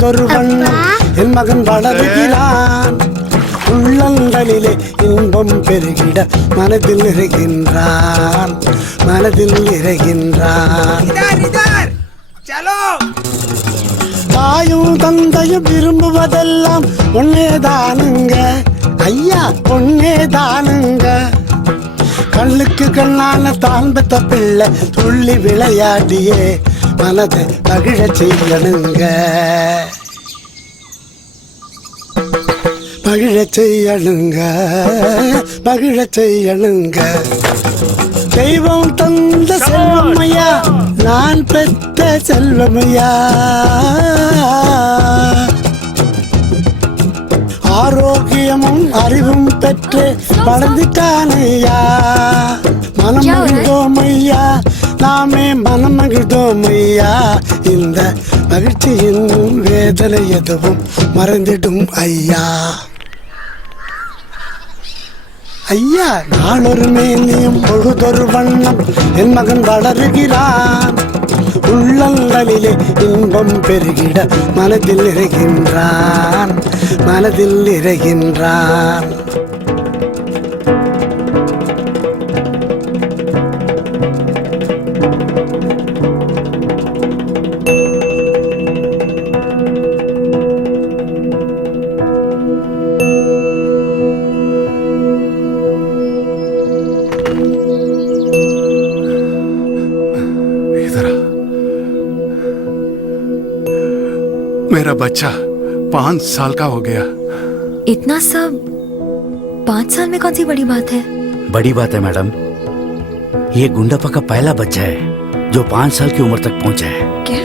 பொழுதொரு வண்ணம் என் மகன் வளருகிறான். உள்ளங்களிலே இன்பம் பெருகிட மனதில் நிறைகின்றான், மனதில் நிறைகின்றான். தாயும் தந்தையும் விரும்புவதெல்லாம் ஒன்னேதானுங்க ஐயா, ஒன்னேதானுங்க. கண்ணுக்கு கண்ணான தான் பெத்த பிள்ளை துள்ளி விளையாடியே மனதை மகிழ செய்யணுங்க, மகிழ செய்யணுங்க, மகிழ செய்யணுங்க. தெய்வம் தந்த செல்வமையா, நான் பெற்ற செல்வமையா. ஆரோக்கியமும் அறிவும் பெற்று வளர்ந்துட்டானையா. மனம் மகிழ்ந்தோமையா, நாமே மனம் மகிழ்ந்தோமையா. இந்த மகிழ்ச்சியின் வேதனை எதுவும் மறந்திடும் ஐயா. ஐயா, நாளொரு மேனியும் பொழுதொரு வண்ணம் என் மகன் வளருகிறான். உள்ளங்களிலே இன்பம் பெருகிட மனதில் நிறைகின்றான், மனதில் நிறைகின்றான். मेरा बच्चा 5 साल का हो गया। इतना सब 5 साल में कौन सी बड़ी बात है? बड़ी बात है मैडम, ये गुंडापा का पहला बच्चा है जो 5 साल की उम्र तक पहुंचा है। क्या?